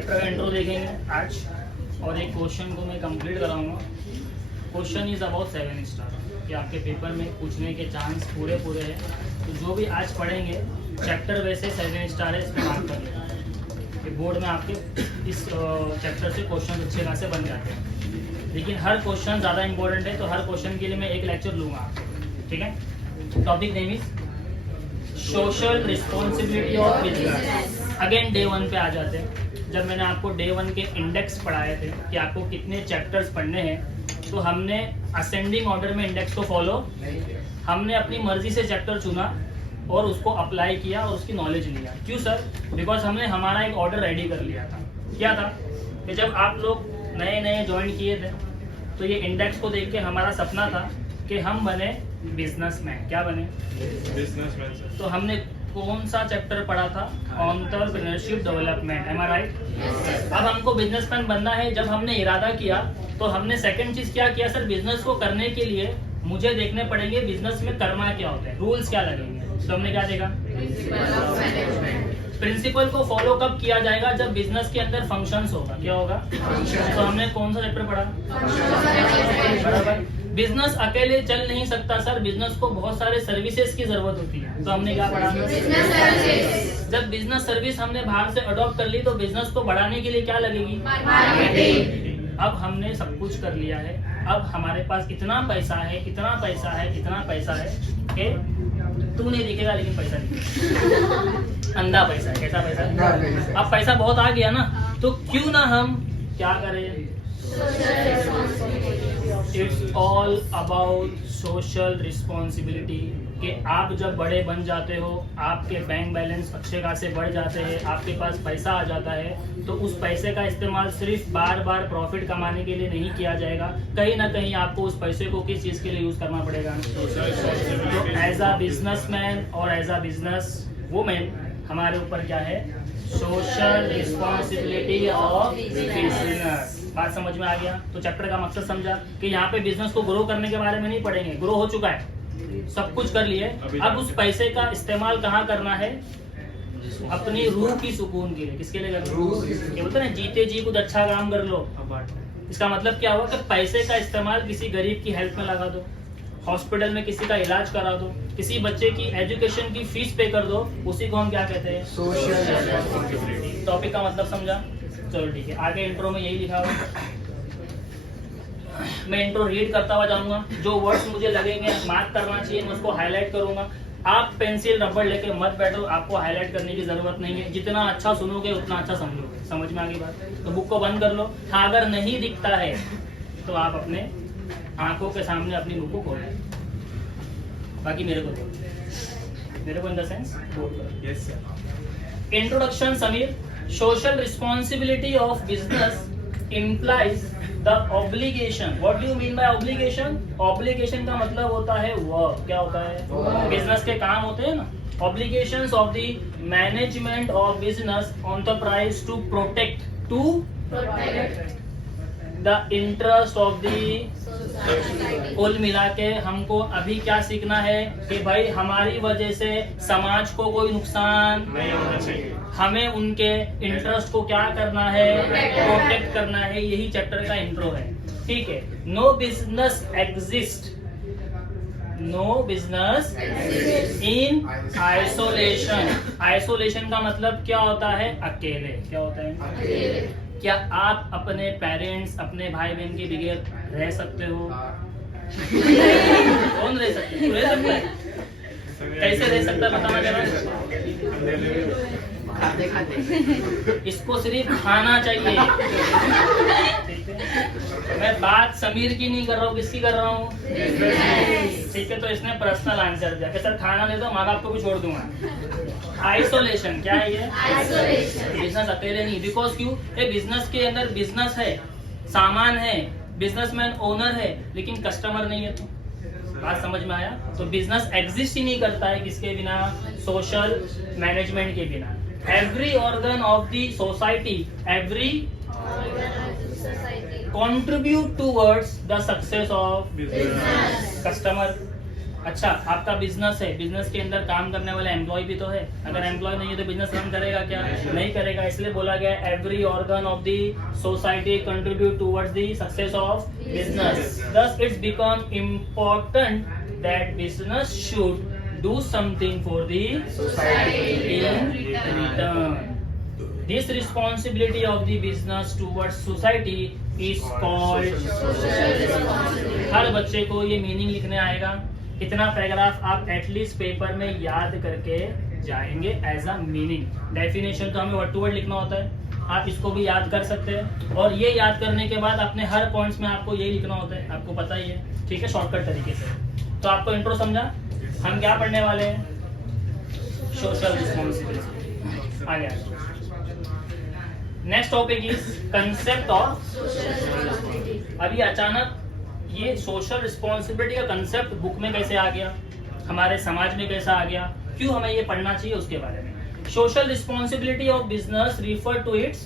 Chapter का intro देखेंगे आज और एक क्वेश्चन को मैं कंप्लीट कराऊंगा। क्वेश्चन इज अबाउट 7 स्टार कि आपके पेपर में पूछने के चांस पूरे हैं। तो जो भी आज पढ़ेंगे चैप्टर वैसे 7 स्टार है, इसमें मार्क कर लेना कि बोर्ड में आपके इस चैप्टर से क्वेश्चन अच्छे खासे बन जाते हैं। लेकिन हर क्वेश्चन ज़्यादा इंपॉर्टेंट है, तो हर क्वेश्चन के लिए मैं एक लेक्चर लूँगा, ठीक है। Topic name is social responsibility of business. Again day 1 पे आ जाते हैं। जब मैंने आपको डे 1 के इंडेक्स पढ़ाए थे कि आपको कितने चैप्टर्स पढ़ने हैं, तो हमने असेंडिंग ऑर्डर में इंडेक्स को फॉलो, हमने अपनी मर्जी से चैप्टर चुना और उसको अप्लाई किया और उसकी नॉलेज लिया। क्यों सर? बिकॉज हमने हमारा एक ऑर्डर रेडी कर लिया था। क्या था कि जब आप लोग नए ज्वाइन किए थे तो ये इंडेक्स को देख के हमारा सपना था कि हम बने बिजनेसमैन। क्या बने? बिजनेसमैन। तो हमने कौन सा चैप्टर पढ़ा था? Entrepreneurship development. एम आई राइट? अब हमको बिजनेसमैन बनना है। जब हमने इरादा किया तो हमने सेकंड चीज क्या किया सर? बिजनेस को करने के लिए मुझे देखने पड़ेंगे बिजनेस में करना क्या होता है, रूल्स क्या लगेंगे। तो हमने क्या देखा? प्रिंसिपल को फॉलो कब किया जाएगा? जब बिजनेस के अंदर फंक्शंस होगा। क्या होगा? तो हमने कौन सा चैप्टर पढ़ा? बराबर। बिजनेस अकेले चल नहीं सकता सर, बिजनेस को बहुत सारे सर्विसेज की जरूरत होती है। तो हमने क्या पढ़ा? जब बिजनेस सर्विस हमने बाहर से अडॉप्ट कर ली तो बिजनेस को बढ़ाने के लिए क्या लगेगी? मार्केटिंग। अब हमने सब कुछ कर लिया है। अब हमारे पास इतना पैसा है कि तू नहीं दिखेगा लेकिन पैसा दिखेगा। अंधा पैसा है। कैसा पैसा है? अब पैसा बहुत आ गया ना, तो क्यों ना हम क्या करें? It's all about social responsibility. कि आप जब बड़े बन जाते हो, आपके बैंक बैलेंस अच्छे खासे बढ़ जाते हैं, आपके पास पैसा आ जाता है, तो उस पैसे का इस्तेमाल सिर्फ बार प्रॉफिट कमाने के लिए नहीं किया जाएगा। कहीं ना कहीं आपको उस पैसे को किस चीज़ के लिए यूज करना पड़ेगा? तो एज अ बिजनेसमैन और एज अ बिजनेस वुमेन हमारे ऊपर क्या है? Social responsibility of business. बात समझ में आ गया? तो चैप्टर का मकसद समझा कि यहाँ पे बिजनेस को ग्रो करने के बारे में नहीं पढ़ेंगे, ग्रो हो चुका है, सब कुछ कर लिए। अब उस पैसे का इस्तेमाल कहाँ करना है? अपनी रूह की सुकून के लिए। किसके लिए करना? ये बोलते ना, जीते जी कुछ अच्छा काम कर लो। इसका मतलब क्या हुआ कि पैसे का इस्तेमाल किसी गरीब की हेल्प में लगा दो, हॉस्पिटल में किसी का इलाज करा दो, किसी बच्चे की एजुकेशन की फीस पे कर दो। उसी को हम क्या कहते हैं? Social responsibility. टॉपिक का मतलब समझा? चलो ठीक है। आगे इंट्रो में यही लिखा हुआ। मैं इंट्रो रीड करता हुआ जाऊंगा, जो वर्ड्स मुझे लगेंगे मार्क करना चाहिए मैं उसको हाईलाइट करूंगा। आप पेंसिल रबड़ लेके मत बैठो, आपको हाईलाइट करने की जरूरत नहीं है। जितना अच्छा सुनोगे उतना अच्छा समझोगे। समझ में आ गई बात? तो बुक को बंद कर लो। हाँ, अगर नहीं दिखता है तो आप अपने आंखों के सामने अपनी बुक को खोलो, बाकी मेरे को दो। मेरे को in the sense introduction. Sameer, social responsibility of business implies the obligation. What do you mean by obligation? Obligation का मतलब होता है वर्क। क्या होता है? बिजनेस के काम होते हैं ना। Obligations of the management of business enterprise to protect the interest of the कुल मिला के हमको अभी क्या सीखना है कि भाई हमारी वजह से समाज को कोई नुकसान नहीं होना चाहिए, हमें उनके इंटरेस्ट को क्या करना है? प्रोटेक्ट करना है। यही चैप्टर का इंट्रो है, ठीक है। No business exist in isolation. Isolation का मतलब क्या होता है? अकेले। क्या होता है? अकेले। क्या आप अपने पेरेंट्स, अपने भाई बहन के बगैर रह सकते हो? कौन रह सकता है? रह सकता है? कैसे रह सकता है बताना जरा। इसको सिर्फ खाना चाहिए। मैं बात समीर की नहीं कर रहा हूँ, किसकी कर रहा हूँ? ठीक है। तो इसने पर्सनल आंसर दिया कि सर खाना दे दो, माँ बाप को भी छोड़ दूंगा। आइसोलेशन क्या है? ये आइसोलेशन। बिजनेस अकेले नहीं। बिकॉज क्यों? ये बिजनेस के अंदर बिजनेस है, सामान है, बिजनेसमैन ओनर है, लेकिन कस्टमर नहीं है। तो बात समझ में आया? तो बिजनेस एग्जिस्ट ही नहीं करता है किसके बिना? सोशल मैनेजमेंट के बिना। Every organ of the society, every contribute towards the success of business. Customer, अच्छा, आपका बिजनेस है, बिजनेस के अंदर काम करने वाला एम्प्लॉय भी तो है। अगर एम्प्लॉय नहीं है तो बिजनेस रन करेगा क्या? नहीं करेगा। इसलिए बोला गया every organ of the society contribute towards the success of business. Thus it's become important that business should do something for the society in return. This responsibility of the business towards society is called social responsibility. हर बच्चे को ये meaning लिखने आएगा। इतना paragraph आप at least paper में याद करके जाएंगे एज अ मीनिंग। डेफिनेशन तो हमें वर्ड टू वर्ड लिखना होता है, आप इसको भी याद कर सकते हैं। और ये याद करने के बाद अपने हर पॉइंट्स में आपको यही लिखना होता है, आपको पता ही है, ठीक है, शॉर्टकट तरीके से। तो आपको इंट्रो समझा। हम क्या पढ़ने वाले हैं? Social responsibility. आ गया। Next topic is concept of. अभी अचानक ये सोशल रिस्पॉन्सिबिलिटी का कंसेप्ट बुक में कैसे आ गया, हमारे समाज में कैसा आ गया, क्यों हमें ये पढ़ना चाहिए, उसके बारे में। Social responsibility of business refer to its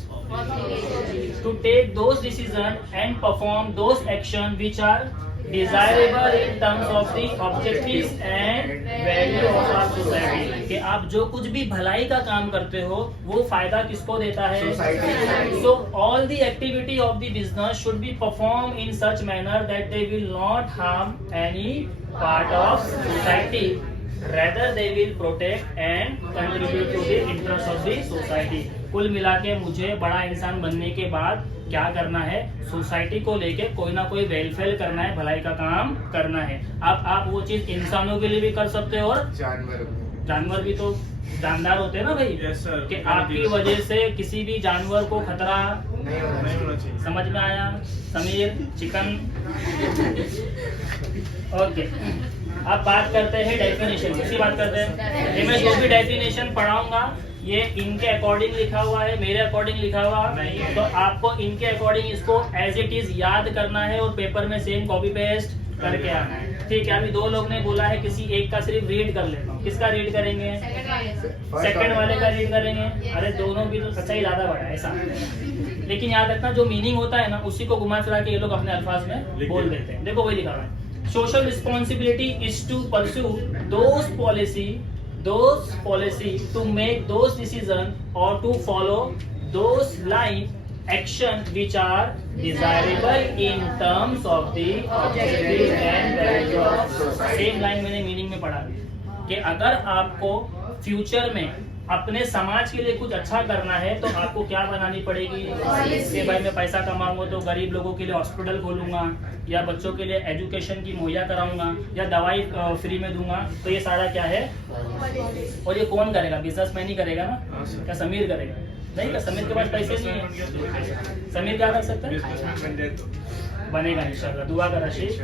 to take those decision and perform those action which are desirable in terms of the objectives and value of our society। कि आप जो कुछ भी भलाई का काम करते हो वो फायदा किसको देता है? So all the activity of the business should be performed in such manner that they will not harm any part of society, rather they will protect and contribute to the interest of the society। कुल मिला के मुझे बड़ा इंसान बनने के बाद क्या करना है? सोसाइटी को लेके कोई ना कोई वेलफेयर करना है, भलाई का काम करना है। आप वो चीज इंसानों के लिए भी कर सकते हो और जानवर भी तो जानदार होते हैं ना भाई। yes, कि आपकी वजह से किसी भी जानवर को खतरा नहीं होना चाहिए। समझ में आया समीर? चिकन। ओके, अब बात करते हैं डेफिनेशन। किसी बात करते हैं, मैं जो भी डेफिनेशन पढ़ाऊंगा ये इनके अकॉर्डिंग लिखा हुआ है, मेरे अकॉर्डिंग लिखा हुआ नहीं, तो आपको इनके अकॉर्डिंग इसको एज इट इज याद करना है और पेपर में सेम कॉपी पेस्ट करके आना है, ठीक है। अभी दो लोग ने बोला है किसी एक का सिर्फ रीड कर लेता हूँ। किसका रीड करेंगे? सेकंड वाले का रीड करेंगे। अरे दोनों भी तो सच्चाई ज्यादा बड़ा है ऐसा। लेकिन याद रखना जो मीनिंग होता है ना उसी को घुमा फिरा के ये लोग अपने अल्फाज में बोल देते हैं। देखो वही लिखा हुआ है, social responsibility is to pursue those policy to make those decision or to follow those line action which are desirable in terms of the objective and value of society। Same line मैंने meaning में पढ़ा कि अगर आपको future में अपने समाज के लिए कुछ अच्छा करना है तो आपको क्या बनानी पड़ेगी? कि भाई मैं पैसा कमाऊंगा तो गरीब लोगों के लिए हॉस्पिटल खोलूंगा, या बच्चों के लिए एजुकेशन की मुहैया कराऊंगा, या दवाई फ्री में दूंगा। तो ये सारा क्या है? और ये कौन करेगा? बिजनेसमैन ही करेगा ना? क्या समीर करेगा? नहीं, क्या समीर के पास पैसे नहीं है? समीर क्या कर सकता है? बनेगा इंशाल्लाह, दुआ कर आशीष।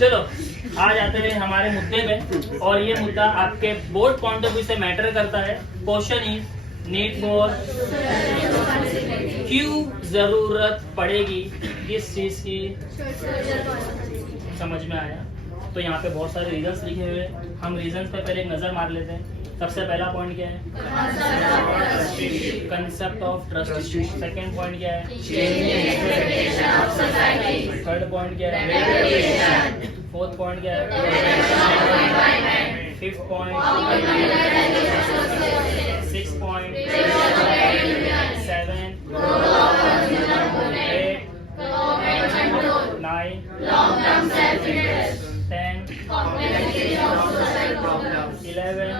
चलो आ जाते हैं हमारे मुद्दे पे, और ये मुद्दा आपके बोर्ड पॉइंट ऑफ व्यू से मैटर करता है। क्वेश्चन इज नीड फॉर, क्यों जरूरत पड़ेगी किस चीज की? समझ में आया? तो यहाँ पे बहुत सारे रीजंस लिखे हुए हैं, हम रीजंस पे पहले एक नजर मार लेते हैं। सबसे पहला पॉइंट क्या है? Concept of trust issue. Second point क्या है? थर्ड पॉइंट क्या है? फोर्थ पॉइंट क्या है? Fifth point, six point, seven, eight, nine, 10, 11,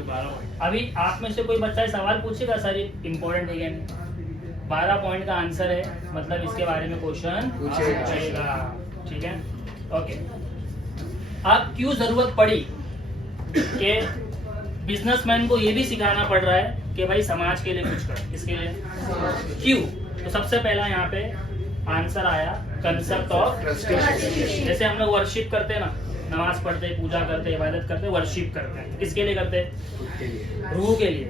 12। अभी आप में से कोई बच्चा सवाल पूछेगा सर ये इम्पोर्टेंट है क्या? 12 पॉइंट का आंसर है, मतलब इसके बारे में क्वेश्चन पूछेगा, ठीक है। ओके, अब क्यों जरूरत पड़ी कि बिजनेसमैन को ये भी सिखाना पड़ रहा है कि भाई समाज के लिए कुछ कर, इसके लिए क्यों? तो सबसे पहला यहाँ पे आंसर आया कंसेप्ट ऑफ ट्रस्ट। जैसे हम लोग वर्शिप करते हैं ना, नमाज पढ़ते, पूजा करते, इबादत करते, वर्शिप करते हैं, किसके लिए करते हैं? रूह के लिए,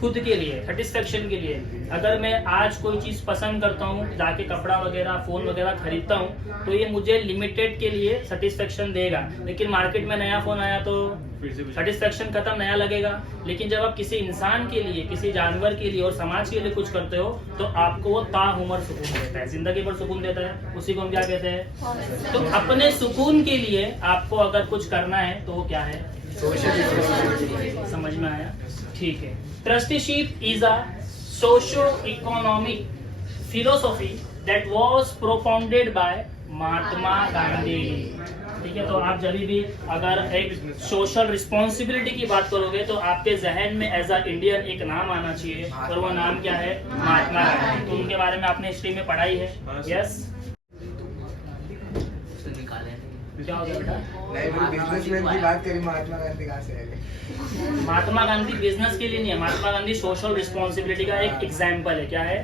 खुद के लिए, सेटिस्फेक्शन के लिए। अगर मैं आज कोई चीज पसंद करता हूँ, जाके कपड़ा वगैरह, फोन वगैरह खरीदता हूँ, तो ये मुझे लिमिटेड के लिए सेटिस्फेक्शन देगा। लेकिन मार्केट में नया फोन आया तो सेटिस्फेक्शन खत्म, नया लगेगा। लेकिन जब आप किसी इंसान के लिए, किसी जानवर के लिए और समाज के लिए कुछ करते हो तो आपको वो ताउम्र सुकून देता है, जिंदगी भर सुकून देता है। उसी को हम क्या कहते हैं? तो अपने सुकून के लिए आपको अगर कुछ करना है तो वो क्या है? समझ में आया? ठीक है। Trusteeship is a socio economic philosophy that was propounded by Mahatma Gandhi. ठीक है, तो आप जब भी अगर एक सोशल रिस्पॉन्सिबिलिटी की बात करोगे तो आपके जहन में एज अ इंडियन एक नाम आना चाहिए, और वो नाम क्या है? महात्मा गांधी। तो उनके बारे में आपने हिस्ट्री में पढ़ाई है? यस। क्या हो गया बेटा? बिजनेसमैन की बात करी, महात्मा गांधी कहाँ से आए? महात्मा गांधी बिजनेस के लिए नहीं है, महात्मा गांधी सोशल रिस्पॉन्सिबिलिटी का एक एग्जाम्पल है। क्या है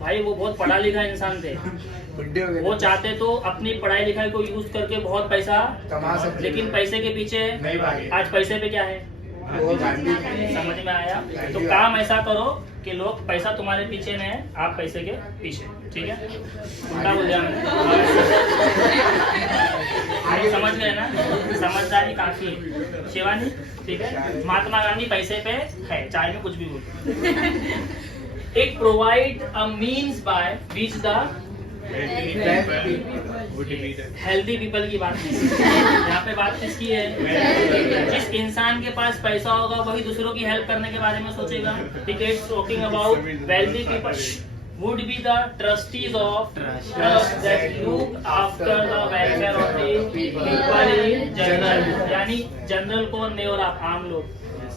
भाई? वो बहुत पढ़ा लिखा इंसान थे, वो चाहते तो अपनी पढ़ाई लिखाई को यूज करके बहुत पैसा कमा सकते, लेकिन पैसे के पीछे नहीं भागे। आज पैसे पे क्या है? समझ में आया? तो काम ऐसा करो कि लोग पैसा तुम्हारे पीछे नहीं है, आप पैसे के पीछे। ठीक है, उल्टा बोल दिया मैंने। समझ गए ना? समझदारी काफी है शिवानी। ठीक है, महात्मा गांधी पैसे पे है, चाहे में कुछ भी बोल। It provide a means by which the healthy people की बात नहीं, यहाँ पे बात किसकी है? जिस इंसान के पास पैसा होगा वही दूसरों की हेल्प करने के बारे में सोचेगा। ठीक है, it's talking about wealthy people would be the trustees of trust that look after the welfare of the people in general। यानी जनरल कौन? नहीं, और आप आम लोग।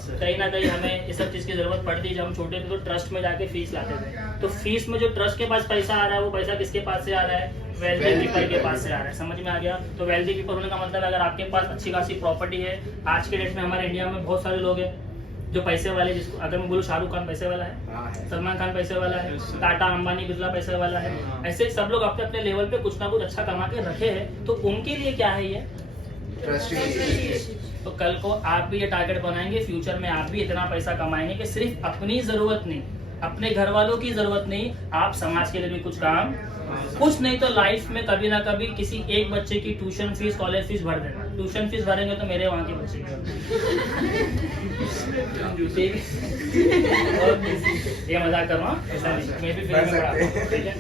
कहीं ना कहीं हमें इस सब चीज की जरूरत पड़ती है। जब हम छोटे थे तो ट्रस्ट में जाके फीस लाते थे, तो फीस में जो ट्रस्ट के पास पैसा आ रहा है वो पैसा किसके पास से आ रहा है? वेल्दी पीपल के पास से आ रहा है। समझ में आ गया? तो वेल्दी पीपल होने का मतलब अगर आपके पास अच्छी खासी प्रॉपर्टी है, आज के डेट में हमारे इंडिया में बहुत सारे लोग हैं जो पैसे वाले, जिसको अगर मैं बोलूँ शाहरुख खान पैसे वाला है, सलमान खान पैसे वाला है, टाटा अंबानी बिरला पैसे वाला है, ऐसे सब लोग अपने अपने लेवल पे कुछ ना कुछ अच्छा कमा के रखे हैं। तो उनके लिए क्या है ये? तो कल को आप भी ये टारगेट बनाएंगे, फ्यूचर में आप भी इतना पैसा कमाएंगे कि सिर्फ अपनी जरूरत नहीं, अपने घर वालों की जरूरत नहीं, आप समाज के लिए भी कुछ काम, कुछ नहीं तो लाइफ में कभी ना कभी किसी एक बच्चे की ट्यूशन फीस, कॉलेज फीस भर देना। ट्यूशन फीस भरेंगे तो मेरे वहाँ के बच्चे ये मजाक कर रहा हूँ, ऐसा नहीं, मैं भी फ्री में पढ़ा रहा हूँ। ठीक है,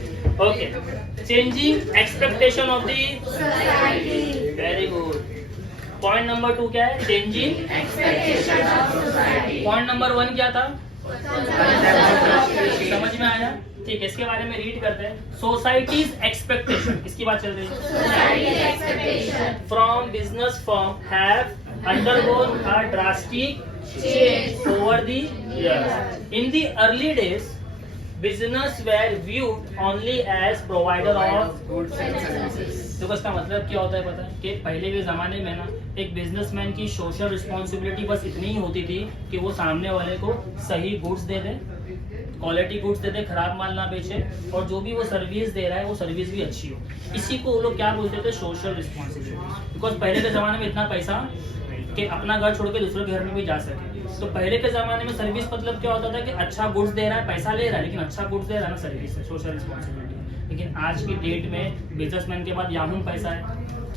okay. Changing expectation of the, very good. Point number 2 क्या है? Changing expectation of society. Point number 1 क्या था? समझ में आया? ठीक है, इसके बारे में रीड करते हैं। सोसाइटीज एक्सपेक्टेशन, किसकी बात चल रही है? From business firm have undergone a drastic change over the years. In the early days business were viewed only as provider of goods and services। तो इसका मतलब क्या होता है पता है? कि पहले के जमाने में ना एक बिजनेसमैन की सोशल रिस्पॉन्सिबिलिटी बस इतनी ही होती थी कि वो सामने वाले को सही गुड्स दे दे, क्वालिटी गुड्स दे दे, खराब माल ना बेचे, और जो भी वो सर्विस दे रहा है वो सर्विस भी अच्छी हो। इसी को वो लोग क्या बोलते थे? Social responsibility. बिकॉज पहले के जमाने में इतना पैसा कि अपना घर छोड़ के दूसरे घर में भी जा सके। तो पहले के जमाने में सर्विस मतलब क्या होता था कि अच्छा गुड्स दे रहा है, पैसा ले रहा है, लेकिन अच्छा गुड्स दे रहा है ना, सर्विस है, सोशल रिस्पॉन्सिबिलिटी। लेकिन आज की डेट में बिजनेसमैन के बाद याहू पैसा है,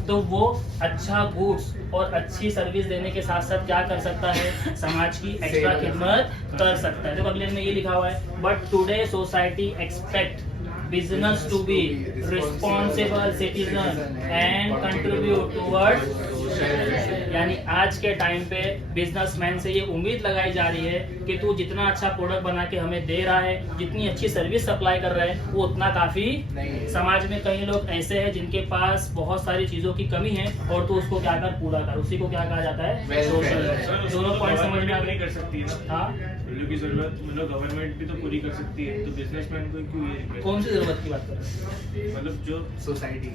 तो वो अच्छा गुड्स और अच्छी सर्विस देने के साथ साथ क्या कर सकता है? समाज की एक्स्ट्रा खिदमत कर सकता है। तो अगले में ये लिखा हुआ है, but today society expect business to be responsible citizen and contribute towards, यानी आज के टाइम पे बिजनेसमैन से ये उम्मीद लगाई जा रही है कि तू जितना अच्छा प्रोडक्ट बना के हमें दे रहा है, जितनी अच्छी सर्विस सप्लाई कर रहा है, वो उतना काफी। समाज में कई लोग ऐसे हैं जिनके पास बहुत सारी चीजों की कमी है और तू उसको क्या कर? पूरा कर। उसी को क्या कहा जाता है? सोशल। दोनों पॉइंट समझ में नहीं कर सकती है। हाँ, की जरूरत मतलब गवर्नमेंट भी तो पूरी कर सकती है, तो बिजनेसमैन को क्यों ये? कौन सी जरूरत की बात कर रहे हैं? मतलब जो सोसाइटी,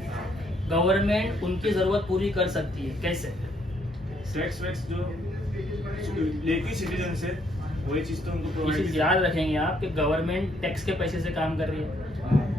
गवर्नमेंट उनकी जरूरत पूरी कर सकती है। कैसे? टैक्स वैक्स जो लेती सिटीजन से, वही चीज तो उनको प्रोवाइड। याद रखेंगे आप कि गवर्नमेंट टैक्स के पैसे से काम कर रही है।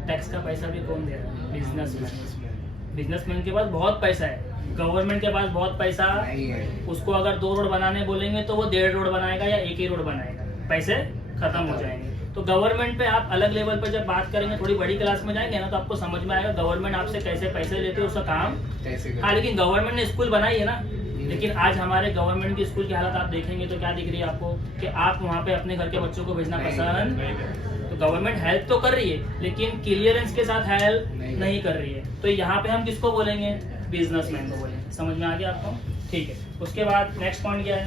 टैक्स का पैसा भी कौन दे रहा है? बिजनेसमैन। बिजनेसमैन के पास बहुत पैसा है, गवर्नमेंट के पास बहुत पैसा नहीं है। उसको अगर 2 रोड बनाने बोलेंगे तो वो 1.5 रोड बनाएगा या 1 ही रोड बनाएगा, पैसे खत्म हो जाएंगे। तो गवर्नमेंट पे आप अलग लेवल पे जब बात करेंगे, थोड़ी बड़ी क्लास में जाएंगे ना, तो आपको समझ में आएगा गवर्नमेंट आपसे कैसे पैसे लेती है, उसका काम कैसे। हाँ, लेकिन गवर्नमेंट ने स्कूल बनाई है ना, लेकिन आज हमारे गवर्नमेंट की स्कूल की हालत आप देखेंगे तो क्या दिख रही है आपको कि आप वहाँ पे अपने घर के बच्चों को भेजना पसंद, तो गवर्नमेंट हेल्प तो कर रही है लेकिन क्लियरेंस के साथ हेल्प नहीं कर रही है। तो यहाँ पे हम किसको बोलेंगे? बिजनेसमैन को बोलेंगे। समझ में आ गया आपको? ठीक है। उसके बाद नेक्स्ट पॉइंट क्या है?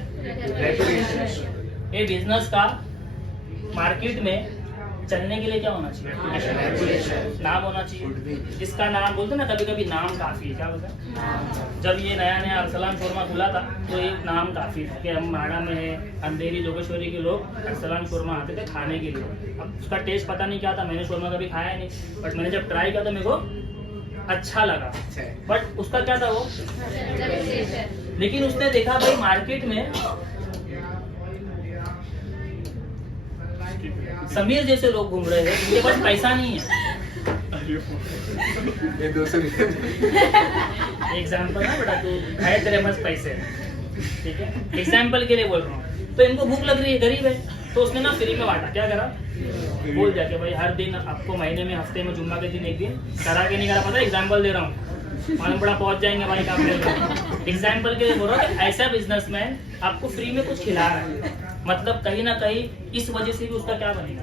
ये बिजनेस का मार्केट में चलने के लिए क्या होना चाहिए? नाम होना चाहिए। इसका नाम बोलते ना, कभी कभी नाम काफी है। क्या बोलते हैं? जब ये नया नया अरसलान शोरमा खुला था तो ये नाम काफी था कि हम माड़ा में है, अंधेरी जोगेश्वरी के लोग अरसलान शोरमा आते थे खाने के लिए। अब उसका टेस्ट पता नहीं क्या था, मैंने शोरमा कभी खाया नहीं, बट मैंने जब ट्राई किया तो मेरे को अच्छा लगा। बट उसका क्या था वो, लेकिन उसने देखा भाई मार्केट में समीर जैसे लोग घूम रहे हैं, उनके पास पैसा नहीं है। ये 200 एग्जाम्पल ना बेटा, तू है तेरे पास पैसे, ठीक है, एग्जाम्पल के लिए बोल रहा हूँ। तो इनको भूख लग रही है, गरीब है, तो उसने ना फ्री में बांटा। क्या करा? बोल जाके भाई हर दिन आपको महीने में, हफ्ते में, जुम्मा के दिन एक दिन करा के नहीं करा पता। एग्जाम्पल दे रहा हूँ, मालूम पड़ा पहुंच जाएंगे भाई काम ले। एग्जाम्पल के लिए बोल रहा हूँ, ऐसा बिजनेसमैन आपको फ्री में कुछ खिला रहा है, मतलब कहीं ना कहीं इस वजह से भी उसका क्या बनेगा?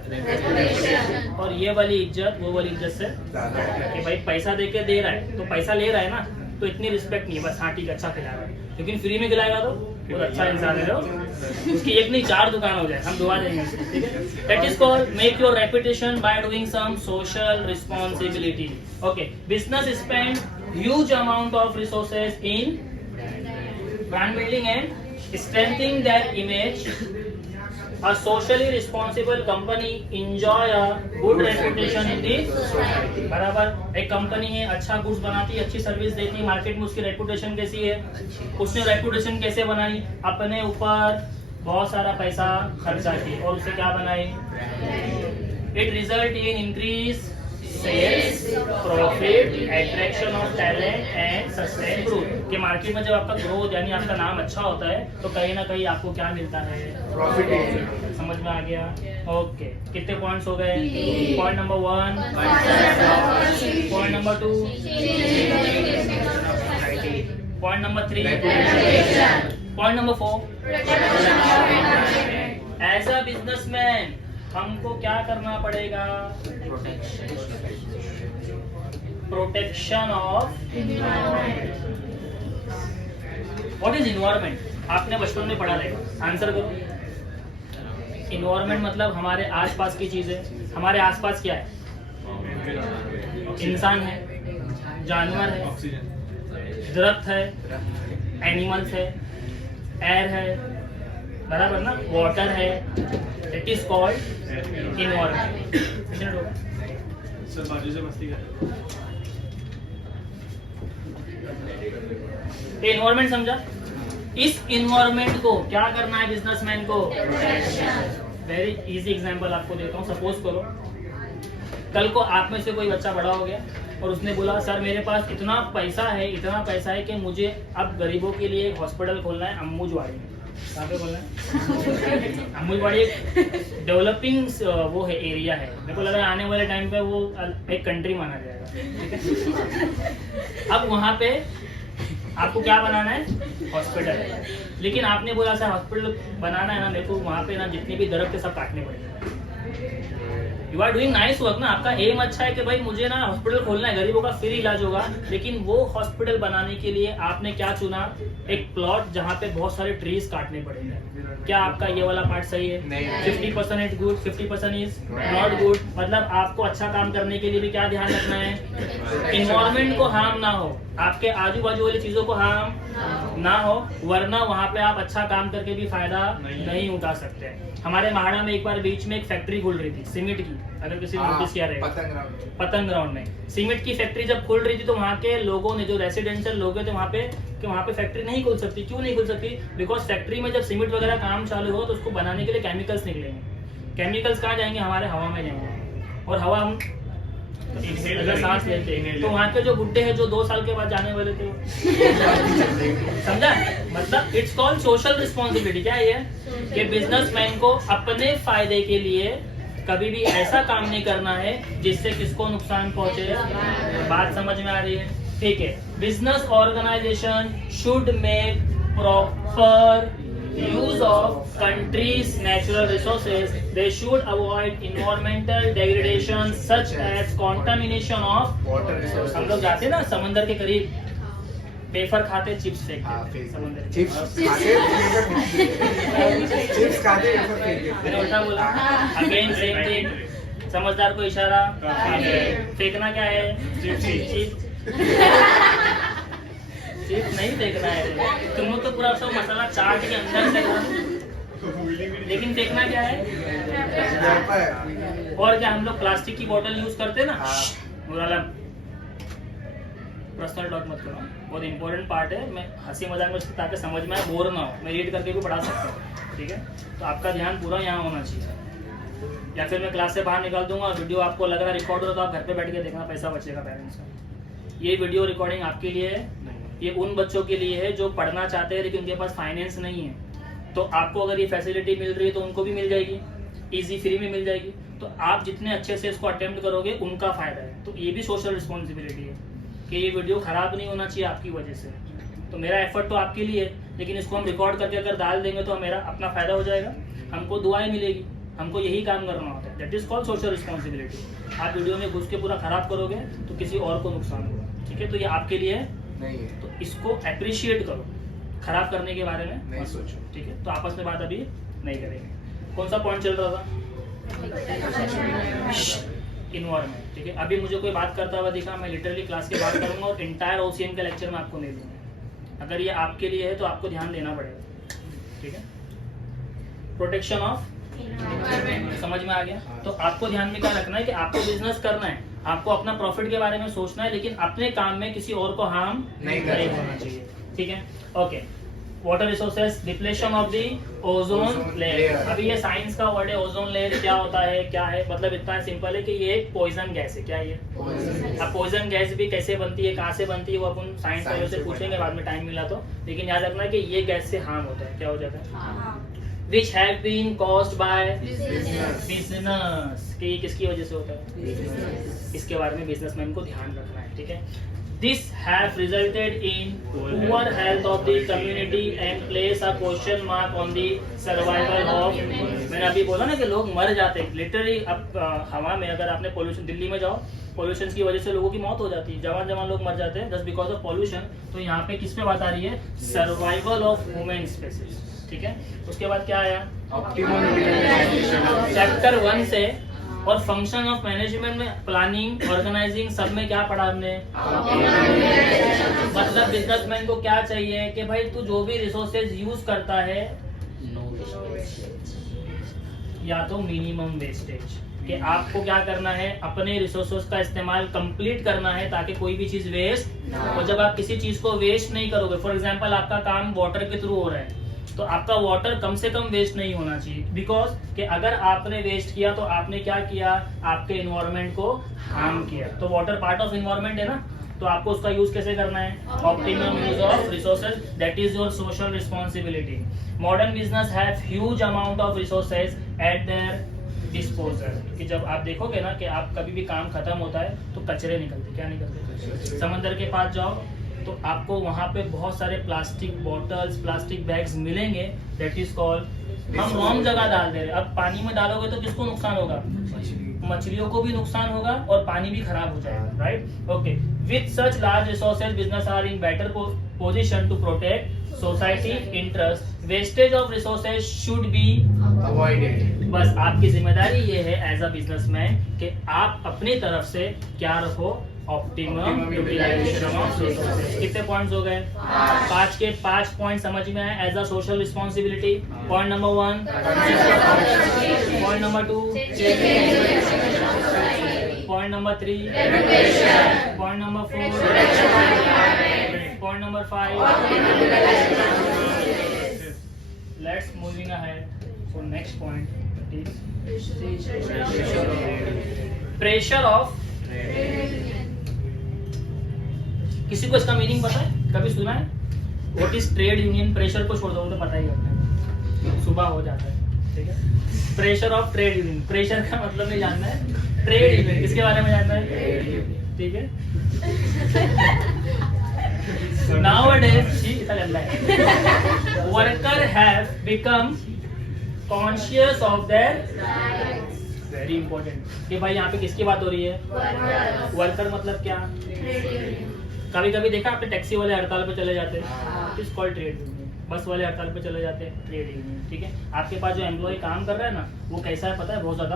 और ये वाली इज्जत वो वाली इज्जत से कि भाई पैसा दे के दे रहा है तो पैसा ले रहा है ना, तो इतनी रिस्पेक्ट नहीं है। बस हाँ ठीक है, अच्छा खिला रहा है, लेकिन फ्री में खिलाएगा तो बहुत अच्छा इंसान है। उसकी एक नहीं 4 दुकान हो जाए, हम दुआ देंगे। ठीक है, that is called make your reputation by doing some social responsibility. Okay, business spend huge amount of resources in brand building and strengthening their image. A socially responsible company enjoy a good reputation in the बराबर। एक company है, अच्छा goods बनाती है, अच्छी service देती है, market में उसकी रेपुटेशन कैसी है? उसने रेपुटेशन कैसे बनाई? अपने ऊपर बहुत सारा पैसा खर्चा किया और उसे क्या बनाई? It result in increase sales, profit, attraction of talent and sustain growth. कि मार्केट में जब आपका ग्रोथ यानी आपका नाम अच्छा होता है तो कहीं ना कहीं आपको क्या मिलता है? प्रॉफिट। समझ में आ गया? ओके, कितने पॉइंट्स हो गए? Point number 1, point number 2, point number 3, point number 4। As a businessman हमको क्या करना पड़ेगा? Protection of what is environment? आपने बचपन में पढ़ा रहेगा, आंसर करो। इन्वायरमेंट मतलब हमारे आसपास की चीजें। हमारे आसपास क्या है? इंसान है, जानवर है, दरख्त है, एनिमल्स है, एयर है, बराबर ना, वाटर है। It is called environment. Sir बाजू से मस्ती कर। इन्वायरमेंट समझा? इस इन्वायरमेंट को क्या करना है बिजनेसमैन को? वेरी इजी एग्जांपल आपको देता हूँ। सपोज करो कल को आप में से कोई बच्चा बड़ा हो गया और उसने बोला सर मेरे पास इतना पैसा है कि मुझे अब गरीबों के लिए एक हॉस्पिटल खोलना है अम्बुजवाड़ी में। कहाँ पे खोलना है? अम्बुजवाड़ी एक डेवलपिंग वो है, एरिया है। मेरे को लग रहा है आने वाले टाइम पे वो एक कंट्री माना जाएगा। अब वहाँ पे आपको क्या बनाना है? हॉस्पिटल। लेकिन आपने बोला सर हॉस्पिटल बनाना है ना मेरे को, वहाँ पे ना जितने भी दरख्त है सब काटने पड़ेंगे। You are doing nice work ना, आपका एम अच्छा है कि भाई मुझे ना हॉस्पिटल खोलना है, गरीबों का फ्री इलाज होगा। लेकिन वो हॉस्पिटल बनाने के लिए आपने क्या चुना? एक प्लॉट जहाँ पे बहुत सारे ट्रीज काटने पड़ेंगे। क्या आपका ये वाला पार्ट सही है? 50% is good, 50% is not good. मतलब आपको अच्छा काम करने के लिए भी क्या ध्यान रखना है? इन्वायरमेंट को हार्म ना हो, आपके आजू बाजू वाली चीजों को हार्म ना हो, वरना वहाँ पे आप अच्छा काम करके भी फायदा नहीं उठा सकते। हमारे महाड़ा में एक बार बीच में एक फैक्ट्री खुल रही थी सीमेंट की, अगर किसी ने नोटिस किया रहेगा, पतंग ग्राउंड में सीमेंट की फैक्ट्री जब खुल रही थी तो वहाँ के लोगों ने, जो रेसिडेंशियल लोग थे वहाँ पे, कि वहाँ पे फैक्ट्री नहीं खुल सकती। क्यों नहीं खुल सकती? बिकॉज फैक्ट्री में जब सीमेंट वगैरह काम चालू हो तो उसको बनाने के लिए केमिकल्स निकलेंगे। केमिकल्स कहाँ जाएंगे? हमारे हवा में जाएंगे, और हवा हम अगर सांस लेते हैं तो वहाँ के जो बुड्ढे हैं जो 2 साल के बाद जाने वाले थे, समझा? मतलब इट्स कॉल्ड सोशल रिस्पॉन्सिबिलिटी। क्या है कि बिजनेसमैन को अपने फायदे के लिए कभी भी ऐसा काम नहीं करना है जिससे किसको नुकसान पहुंचे। बात समझ में आ रही है? ठीक है। Business organization should make proper use of country's natural resources, they should avoid environmental degradation such as contamination of water resource हम लोग जाते हैं ना समंदर के करीब, वेफर खाते चिप्स हाँ, फेंकते फेंक समंदर के चिप्स खाते वेफर फेंक देते। मैंने उल्टा बोला, अगेन सेम थिंग, समझदार को इशारा, फेंकना क्या है? चिप्स चिप्स नहीं फेंकना है, तुम लोग तो पूरा सब मसाला चाट के अंदर से, लेकिन फेंकना क्या है? और क्या हम लोग प्लास्टिक की बोतल यूज करते हैं ना? मुरालम पर्सनल टॉक मत करो, बहुत इंपॉर्टेंट पार्ट है, मैं हंसी मजाक में ताकि समझ में आए, बोर ना हो, मैं रीड करके भी पढ़ा सकता हूँ, ठीक है? तो आपका ध्यान पूरा यहाँ होना चाहिए, या फिर मैं क्लास से बाहर निकाल दूंगा और वीडियो आपको लग रहा है रिकॉर्ड हो तो आप घर पे बैठ के देखना, पैसा बचेगा पेरेंट्स का। ये वीडियो रिकॉर्डिंग आपके लिए है, ये उन बच्चों के लिए है जो पढ़ना चाहते हैं लेकिन उनके पास फाइनेंस नहीं है, तो आपको अगर ये फैसिलिटी मिल रही है तो उनको भी मिल जाएगी, इजी फ्री में मिल जाएगी, तो आप जितने अच्छे से इसको अटेम्प्ट करोगे उनका फायदा है। तो ये भी सोशल रिस्पॉन्सिबिलिटी है कि ये वीडियो खराब नहीं होना चाहिए आपकी वजह से, तो मेरा एफर्ट तो आपके लिए है, लेकिन इसको हम रिकॉर्ड करके अगर डाल देंगे तो मेरा अपना फायदा हो जाएगा, हमको दुआएं मिलेगी, हमको यही काम करना होता है, that is called social responsibility. आप वीडियो में घुस के पूरा खराब करोगे तो किसी और को नुकसान होगा, ठीक है? तो ये आपके लिए नहीं है तो इसको अप्रिशिएट करो, खराब करने के बारे में नहीं मत सोचो, ठीक है? तो आपस में बात अभी नहीं करेंगे। कौन सा पॉइंट चल रहा था? इन्वायरमेंट, ठीक है? अभी मुझे कोई बात करता हुआ दिखा, मैं लिटरली क्लास के बात करूंगा और इंटायर ओसीएन के लेक्चर में आपको नहीं दूंगा। अगर ये आपके लिए है तो आपको ध्यान देना पड़ेगा, ठीक है? प्रोटेक्शन ऑफ समझ में आ गया? तो आपको ध्यान में क्या रखना है कि आपको बिजनेस करना है, आपको अपना प्रॉफिट के बारे में सोचना है, लेकिन अपने काम में किसी और को हार्म नहीं होना चाहिए, ठीक है? Okay, water resources, depletion of the ozone layer. अभी ये साइंस का वर्ड है, ओजोन लेयर क्या होता है, क्या है, मतलब इतना सिंपल है कि ये एक पॉइजन गैस है। क्या ये? अब पॉइजन गैस भी कैसे बनती है, कहाँ से बनती है, वो अपन साइंस वालों से पूछेंगे बाद में टाइम मिला तो, लेकिन याद रखना कि ये गैस से हार्म होता है। क्या हो जाता है? Which have been caused by business, कि ये किसकी वजह से होता है? इसके बारे में बिजनेसमैन को ध्यान रखना है, ठीक है? This have resulted in poor health of the community and place a question mark on the survival of। मैंने अभी बोला ना कि लोग मर जाते हैं लिटरली। अब हवा में अगर आपने पोल्यूशन, दिल्ली में जाओ, पोल्यूशन की वजह से लोगों की मौत हो जाती है, जवान लोग मर जाते हैं जस्ट बिकॉज ऑफ पोल्यूशन। तो यहाँ पे किस पे बात आ रही है? सर्वाइवल ऑफ ह्यूमन स्पीसीज, ठीक है? उसके बाद क्या आया? चैप्टर 1 से और फंक्शन ऑफ मैनेजमेंट में प्लानिंग, ऑर्गेनाइजिंग, सब में क्या पढ़ा हमने? मतलब बिजनेसमैन को क्या चाहिए कि भाई तू जो भी रिसोर्सेज यूज करता है, या तो मिनिमम वेस्टेज, कि आपको क्या करना है, अपने रिसोर्सेज का इस्तेमाल कंप्लीट करना है ताकि कोई भी चीज वेस्ट। और जब आप किसी चीज को वेस्ट नहीं करोगे, फॉर एग्जांपल आपका काम वाटर के थ्रू हो रहा है, तो आपका वाटर कम से कम वेस्ट नहीं होना चाहिए, बिकॉज कि अगर आपने वेस्ट किया तो आपने क्या किया? आपके इन्वायरमेंट को हार्म किया। तो वाटर पार्ट ऑफ इन्वायरमेंट है ना, तो आपको उसका यूज कैसे करना है? Optimum use of resources, that is your social responsibility. Modern business have huge amount of resources eight there disposal, कि जब आप देखोगे ना कि आप कभी भी काम खत्म होता है तो कचरे निकलते, क्या निकलते? समंदर के पास जाओ तो आपको वहाँ पे बहुत सारे प्लास्टिक बॉटल्स, प्लास्टिक बैग्स मिलेंगे, दैट इज कॉल्ड, हम रॉन्ग जगह डाल दे रहे हैं। अब पानी में डालोगे तो किसको नुकसान होगा? मछलियों को भी नुकसान होगा और पानी भी खराब हो जाएगा, right? Okay, with such large resources business are in better position to protect society interest. Wastage of resources should be avoided. बस आपकी जिम्मेदारी ये है एज अ बिजनेसमैन कि आप अपनी तरफ से क्या रखो? Optimum utilization of resources. कितने पॉइंट्स हो गए? 5 के 5 पॉइंट समझ में आए as a social responsibility. Point number 1, point number 2, point number 3, point number 4, point number 5। Let's moving ahead for next point, pressure of. किसी को इसका मीनिंग पता है? कभी सुना है? What is trade union? Pressure को छोड़ दो तो पता ही होता है, सुबह हो जाता है, ठीक है? Pressure of trade union, pressure का मतलब नहीं जानना है, ट्रेड यूनियन किसके बारे में जानना है, ठीक है? Nowadays, इतना गंदा है. Worker have become conscious of their very important. कि भाई यहाँ पे किसकी बात हो रही है? वर्कर मतलब क्या? कभी कभी देखा आपने टैक्सी वाले हड़ताल पे चले जाते हैं, इट्स कॉल्ड ट्रेड यूनियन. बस वाले हड़ताल पे चले जाते हैं, ट्रेड यूनियन. ठीक है, आपके पास जो एम्प्लॉय काम कर रहा है ना, वो कैसा है पता है? बहुत ज्यादा